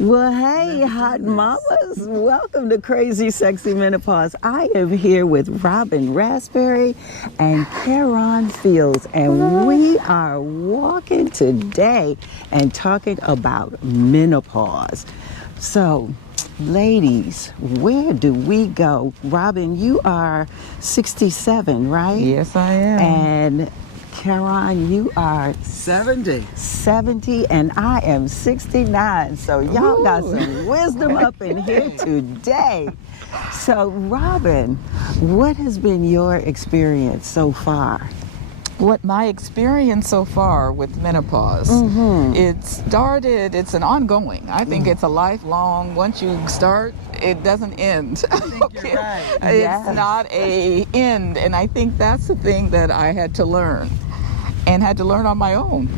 Well, hey, hot mamas. Welcome to Crazy Sexy Menopause. I am here with Robbin Raspberry and Karon Fields, and we are walking today and talking about menopause. So, ladies, where do we go? Robbin, you are 67, right? Yes, I am. And Karon, you are 70, and I am 69. So y'all got some wisdom up in here today. So Robbin, what has been your experience so far? What my experience so far with menopause, it's an ongoing. I think it's a lifelong, once you start, it doesn't end. I think you're right. Yes. It's not a end, and I think that's the thing that I had to learn, and had to learn on my own,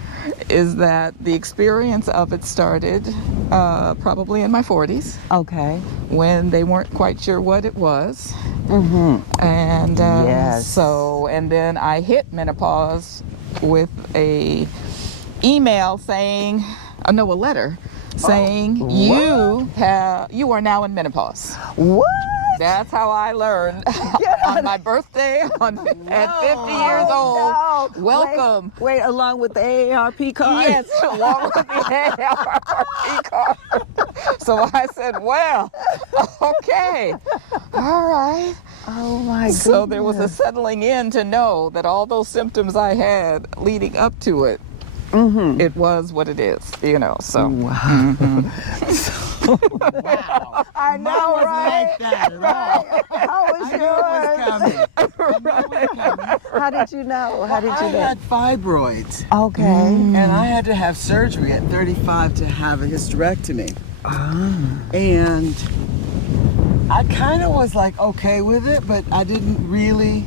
is that the experience of it started probably in my 40s. Okay. When they weren't quite sure what it was. And Yes. and then I hit menopause with a email saying, a letter saying you are now in menopause. What? That's how I learned on my birthday at 50 years old. No. Welcome. Wait, along with the AARP card? Yes, along with the AARP card. So I said, well, okay, all right. Oh my goodness. So there was a settling in to know that all those symptoms I had leading up to it, it was what it is, so. Wow. Wow. I know, Mine right? wasn't like that at all. How was I knew it was coming. I knew it was coming. How did you know? How did you I know? had fibroids, Okay. and I had to have surgery at 35 to have a hysterectomy. And I kind of was like okay with it, but I didn't really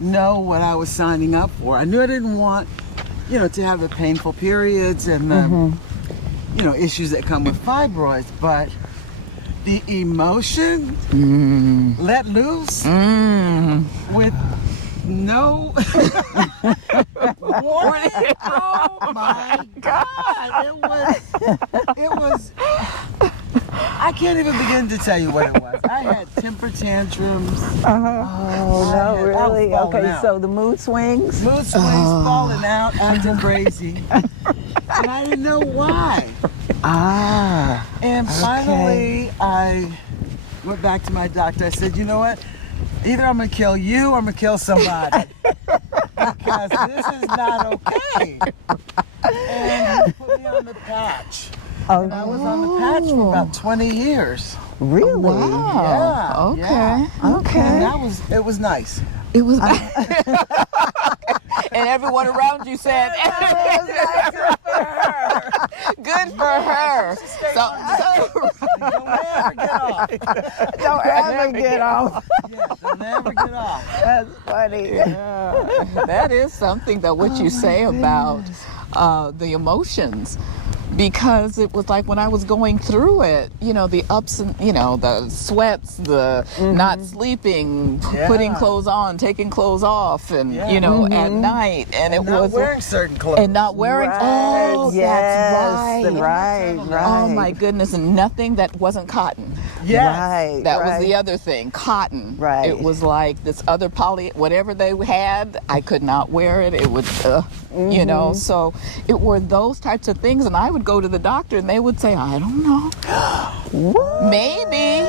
know what I was signing up for. I knew I didn't want, to have the painful periods and the, issues that come with fibroids, but the emotion let loose with no warning. Oh my God! It was. I can't even begin to tell you what it was. I had temper tantrums. Oh, no, really? Okay, out. so the mood swings? Mood swings, falling out, acting crazy. And I didn't know why. And finally, I went back to my doctor. I said, you know what? Either I'm going to kill you or I'm going to kill somebody. Because this is not okay. And he put me on the patch. And I was on the patch for about 20 years. Really? Wow. Yeah. Okay. And it was nice. It was. And everyone around you said, good for her. Don't ever get off. Don't ever get off. Yeah, don't ever get off. That's funny. That is something, though, what you say about the emotions. Because it was like when I was going through it, the ups and, the sweats, the not sleeping, putting clothes on, taking clothes off, and, at night. And it not was wearing certain clothes. And not wearing, Right. Yes, That's right. Oh my goodness, and nothing that wasn't cotton. Yes. Right. That was the other thing, cotton. Right. It was like this other whatever they had, I could not wear it. It would, so it were those types of things. And I would go to the doctor and they would say, I don't know. What? Maybe.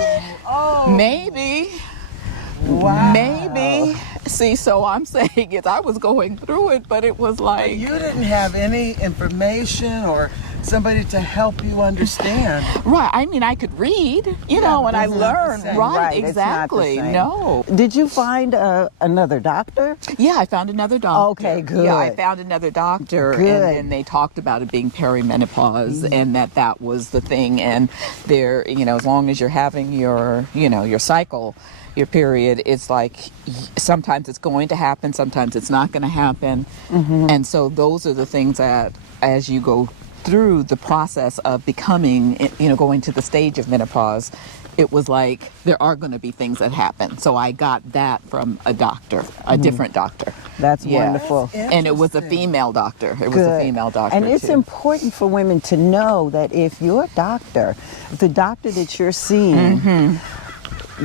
Wow. Maybe. See, so I'm saying I was going through it, but it was like. You didn't have any information or somebody to help you understand. Right. I mean, I could read, and I learned. Right, exactly. No. Did you find another doctor? Yeah, I found another doctor. Okay, good. Yeah, I found another doctor, Good. and then they talked about it being perimenopause, and that was the thing. And there, as long as you're having your cycle, your period, it's like sometimes it's going to happen, sometimes it's not going to happen, and so those are the things that as you go through the process of becoming, going to the stage of menopause, it was like there are going to be things that happen. So I got that from a doctor, a different doctor. That's Yeah. wonderful. That's And it was a interesting. female doctor. It was Good. a female doctor. And it's too. important for women to know that if your doctor, if the doctor that you're seeing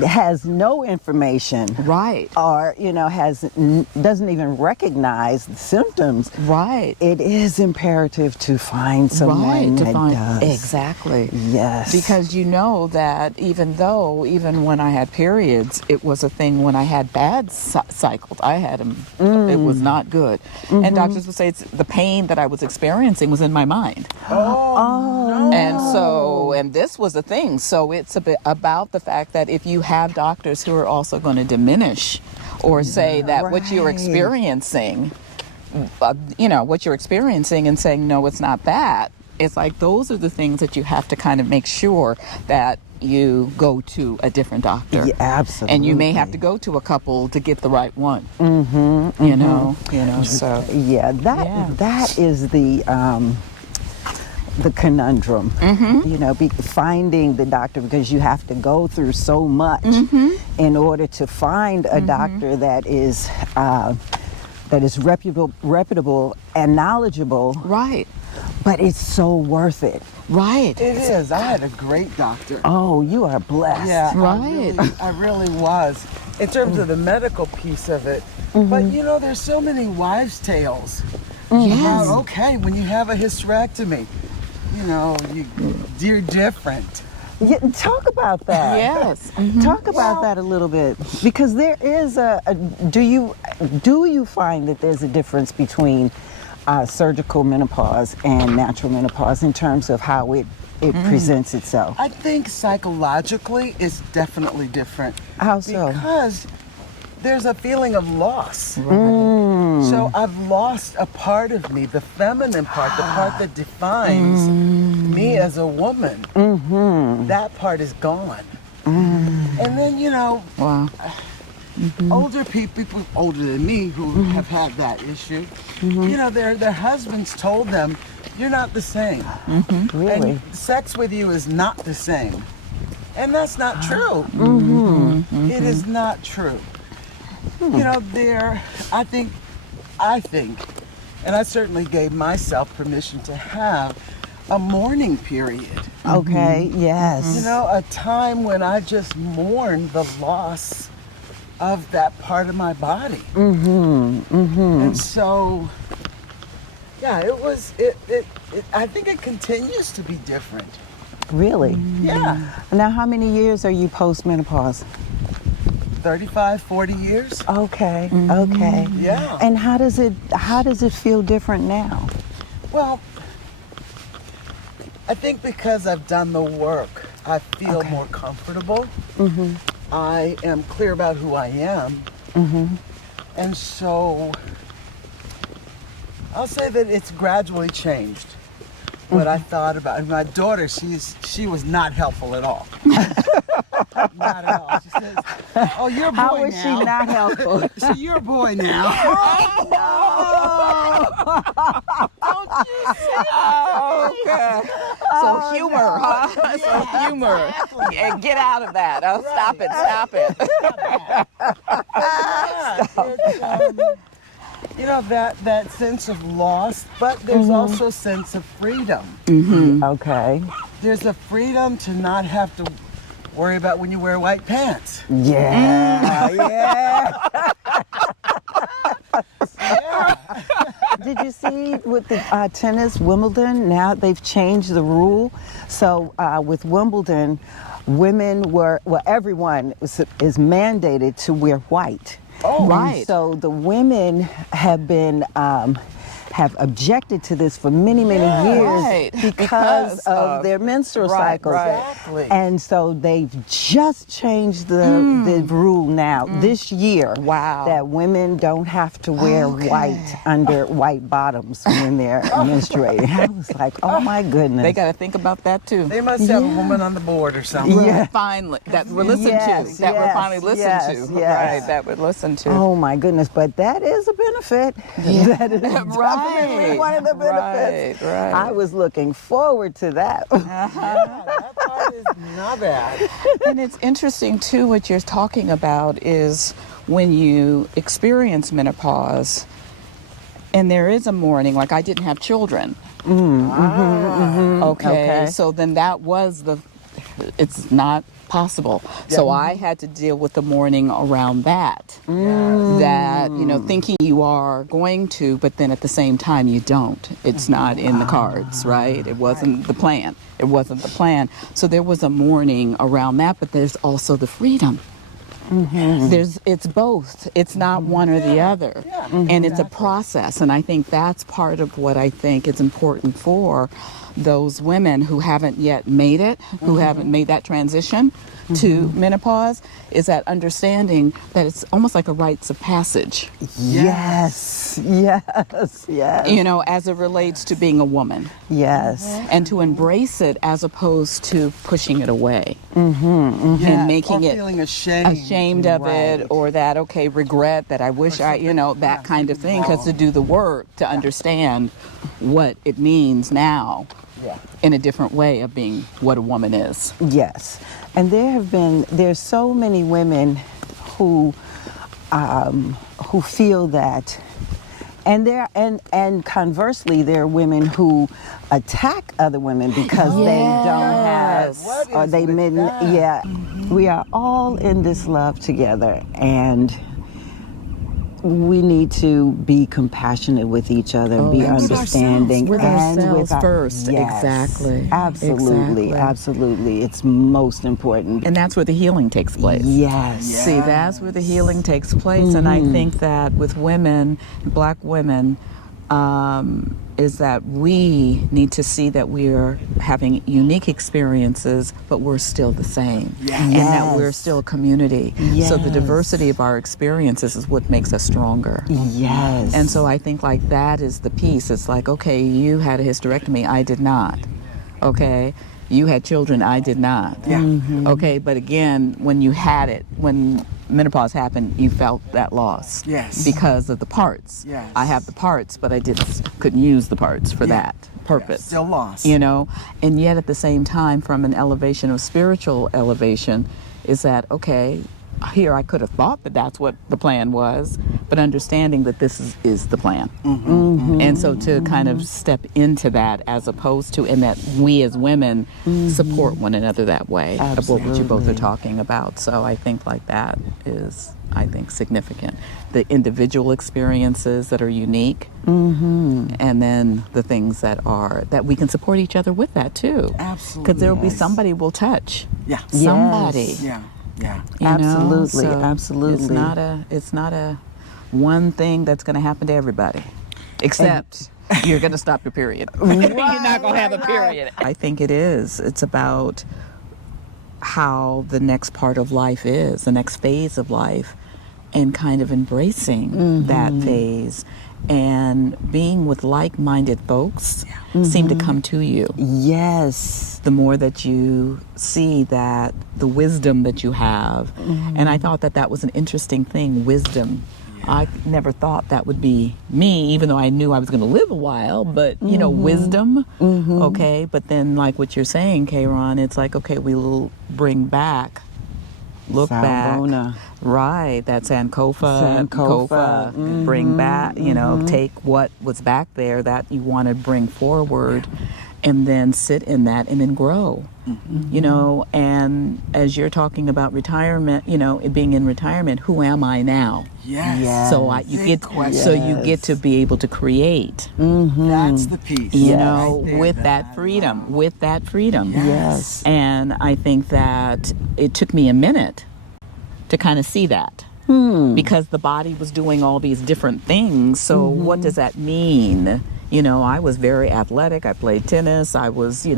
has no information, Right. or doesn't even recognize the symptoms, Right. it is imperative to find someone Right, to that find does. exactly. Yes. Because you know that even when I had periods, it was a thing when I had bad cycles. I had them. It was not good. And doctors would say the pain that I was experiencing was in my mind. Oh, no. And this was a thing. So it's a bit about the fact that if you have doctors who are also going to diminish or say that what you're Right. experiencing, what you're experiencing and saying, no, it's not that. It's like those are the things that you have to kind of make sure that you go to a different doctor. Yeah, absolutely. And you may have to go to a couple to get the right one. You know, so. Yeah, that is the conundrum, finding the doctor, because you have to go through so much in order to find a doctor that is reputable and knowledgeable. Right. But it's so worth it. Right. It is. I had a great doctor. Oh, you are blessed. Yeah, Right. I really was. In terms of the medical piece of it. But there's so many wives' tales. Yes. About, okay, when you have a hysterectomy, you're different. Yeah, talk about that. Yes. Talk about that a little bit, because there is do you find that there's a difference between surgical menopause and natural menopause in terms of how it presents itself? I think psychologically it's definitely different. How so? Because there's a feeling of loss. So I've lost a part of me, the feminine part, the part that defines me as a woman. That part is gone. And then, Wow. older people older than me who have had that issue, their husbands told them, you're not the same. Really? And sex with you is not the same. And that's not true. It is not true. I think, and I certainly gave myself permission to have a mourning period. Okay, yes. A time when I just mourn the loss of that part of my body. And so, yeah, I think it continues to be different. Really? Yeah. Now, how many years are you post-menopause? 35, 40 years. Okay, okay. Yeah. And how does it feel different now? Well, I think because I've done the work, I feel more comfortable. I am clear about who I am. And so I'll say that it's gradually changed what I thought about. And my daughter, she was not helpful at all. Not at all. She says, oh, you're a boy now. How is she not helpful? So you're a boy now. Don't you say that. Okay. So humor, huh? So humor. Yeah, get out of that. Oh, stop it. Stop it. That sense of loss, but there's also a sense of freedom. Okay. There's a freedom to not have to worry about when you wear white pants. Yeah, yeah. Did you see with the tennis, Wimbledon? Now they've changed the rule. So with Wimbledon, everyone is mandated to wear white. Oh, right. So the women have objected to this for many, many years Right. because of their menstrual cycles. Exactly. And so they've just changed the rule now this year. Wow. That women don't have to wear white under white bottoms when they're menstruating. I was like, oh my goodness. They got to think about that too. They must have a woman on the board or something. Yeah. Finally, that we're listened Yes, to. That we're yes, finally listened yes, to. yes. Right. That we're listened to. Oh my goodness, but that is a benefit. Yeah. That is Right. definitely one of the benefits. Right. I was looking forward to that. Yeah, that part is not bad. And it's interesting too, what you're talking about is when you experience menopause and there is a mourning, like I didn't have children. Okay, so then that was it's not possible. So I had to deal with the mourning around that. That, thinking you are going to, but then at the same time you don't. It's not in the cards, right? It wasn't the plan. It wasn't the plan. So there was a mourning around that, but there's also the freedom. It's both. It's not one or the other. And it's a process. And I think that's part of what I think is important for those women who haven't yet made it, who haven't made that transition to menopause, is that understanding that it's almost like a rites of passage. Yes. As it relates to being a woman. Yes. And to embrace it as opposed to pushing it away. Yeah, And making or it feeling ashamed of it, or that, regret that I wish that kind of thing. Because to do the work to understand what it means now in a different way of being what a woman is. Yes. And there's so many women who feel that, and conversely, there are women who attack other women because they don't have, or they didn't. Yeah, we are all in this love together, and we need to be compassionate with each other and be understanding. With and ourselves first. Yes, Exactly. Absolutely. It's most important. And that's where the healing takes place. Yes. See, that's where the healing takes place. And I think that with women, Black women, is that we need to see that we're having unique experiences, but we're still the same. And that we're still a community. So the diversity of our experiences is what makes us stronger. Yes. And so I think like that is the piece. It's like, okay, you had a hysterectomy, I did not. Okay, you had children, I did not. Okay, but again, when you had it, when menopause happened, you felt that loss. Yes. Because of the parts. Yes. I have the parts, but I couldn't use the parts for that purpose. Still lost. And yet at the same time, from an elevation of spiritual elevation, is that, okay, here I could have thought that that's what the plan was, but understanding that this is the plan. And so to kind of step into that, as opposed to, and that we as women support one another that way, of what you both are talking about. So I think like that is, significant. The individual experiences that are unique, and then the things that we can support each other with that too. Absolutely. Because there will be somebody will touch. Yes. Somebody. Yeah. Absolutely. So Absolutely. It's not a one thing that's going to happen to everybody, except you're going to stop your period. You're not going to have a period. I think it is. It's about how the next part of life is, the next phase of life, and kind of embracing that phase. And being with like-minded folks seem to come to you. Yes. The more that you see that, the wisdom that you have. And I thought that was an interesting thing, wisdom. I never thought that would be me, even though I knew I was going to live a while, but, wisdom, okay? But then, like what you're saying, Karon, it's like, okay, we'll bring back, look Salvona. back. Right, that Sankofa, bring back, take what was back there that you want to bring forward, and then sit in that and then grow. And as you're talking about retirement, it being in retirement, who am I now? Yes. So you get to be able to create. That's the piece. With that freedom. Yes. And I think that it took me a minute to kind of see that, because the body was doing all these different things. So what does that mean? I was very athletic. I played tennis. I was,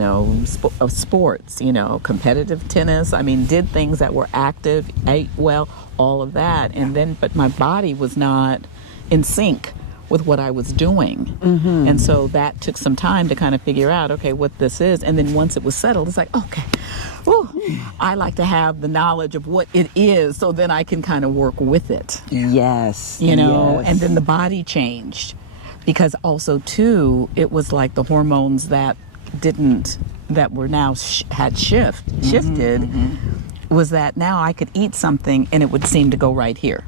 sports, competitive tennis. I mean, did things that were active, ate well, all of that. And then, but my body was not in sync with what I was doing. And so that took some time to kind of figure out, okay, what this is. And then once it was settled, it's like, okay, I like to have the knowledge of what it is, so then I can kind of work with it. Yes. And then the body changed. because also too, it was like the hormones that were now had shifted, was that now I could eat something and it would seem to go right here.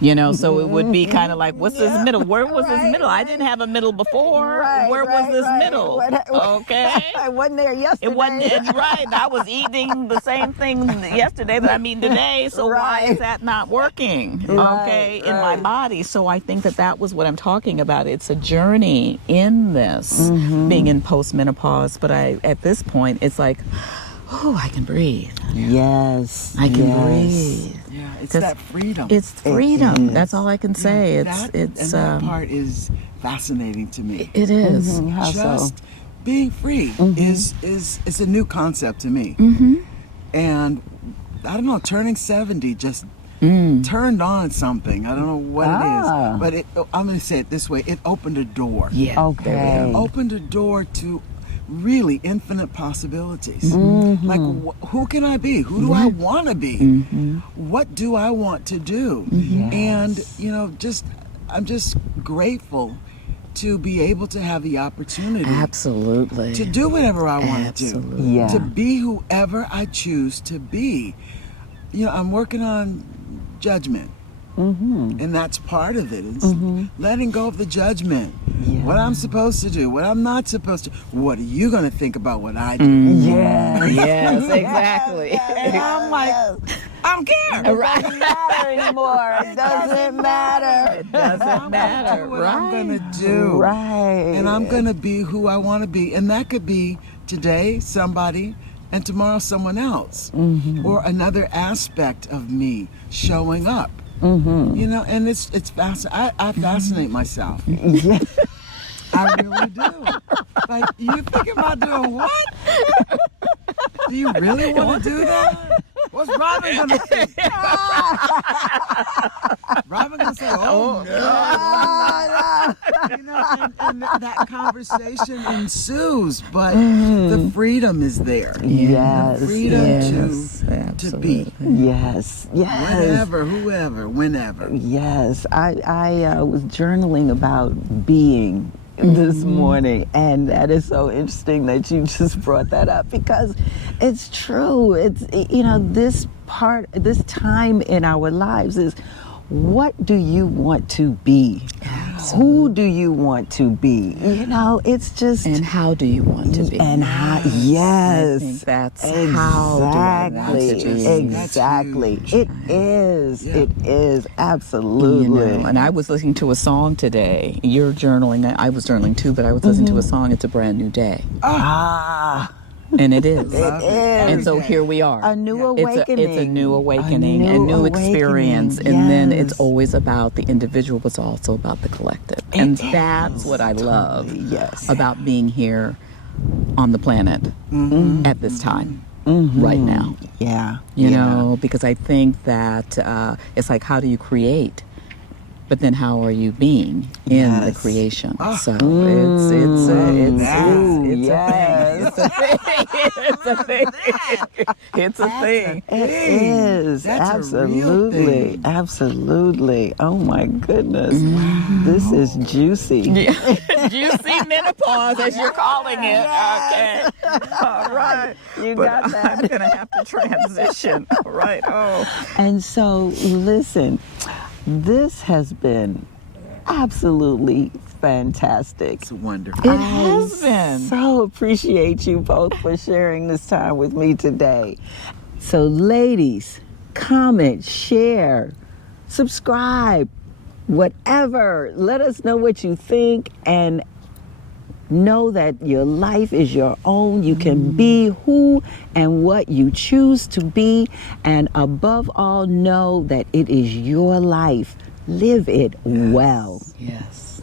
You know, so it would be kind of like, what's this middle? Where was this middle? I didn't have a middle before. Where was this middle? Okay. I wasn't there yesterday. It wasn't, right. I was eating the same thing yesterday that I'm eating today, so why is that not working? Okay, in my body. So I think that was what I'm talking about. It's a journey in this, being in postmenopause, but at this point, it's like, oh, I can breathe. Yes. I can breathe. Yeah, it's that freedom. It's freedom. That's all I can say. That part is fascinating to me. It is. How Just so? being free is a new concept to me. And I don't know, turning 70 just turned on something. I don't know what it is, but I'm going to say it this way: it opened a door. Yeah. Okay. It opened a door to really infinite possibilities. Like, who can I be? Who do I want to be? What do I want to do? And I'm just grateful to be able to have the opportunity Absolutely. to do whatever I want to do, Yeah. to be whoever I choose to be. I'm working on judgment. And that's part of it. It's letting go of the judgment. What I'm supposed to do, what I'm not supposed to. What are you going to think about what I do? Yes, exactly. And I'm like, I don't care. It doesn't matter anymore. It doesn't matter. It doesn't matter, What right? I'm going to do. Right. And I'm going to be who I want to be. And that could be today somebody and tomorrow someone else. Or another aspect of me showing up. And it's fascinating. I fascinate myself. I really do. Like, you thinking about doing what? Do you really want to do that? What's Robbin gonna think? Robbin gonna say, "Oh no!" And that conversation ensues, but the freedom is there. Yes. The freedom to be. Yes. Whatever, whoever, whenever. Yes. I was journaling about being this morning, and that is so interesting that you just brought that up, because it's true. It's this time in our lives is, what do you want to be? Who do you want to be? It's just, And how do you want to be? and how, yes, I think that's how do I want to be. Exactly. That's It huge. is. Yeah. It is absolutely. And I was listening to a song today. You're journaling. I was journaling too, but I was listening to a song. It's a brand new day. And it is. It is. And so here we are. A new awakening. It's a new awakening, a new experience. awakening, And then it's yes. always about the individual, but it's also about the collective. And that's what I love Yes. about being here on the planet at this time, right now. Yeah. You know, because I think that it's like, how do you create? But then how are you being in the Yes. creation? So it's a thing. It's a thing. It is. That's a real Absolutely. thing. Absolutely. Oh my goodness. This is juicy. Juicy menopause, as you're calling it. Okay. All right. You But got that. I'm going to have to transition. All right. Oh. And so, listen, this has been absolutely fantastic. It's wonderful. It has been. So appreciate you both for sharing this time with me today. So, ladies, comment, share, subscribe, whatever. Let us know what you think, and know that your life is your own. You can be who and what you choose to be, and above all, know that it is your life. Live it well. Yes.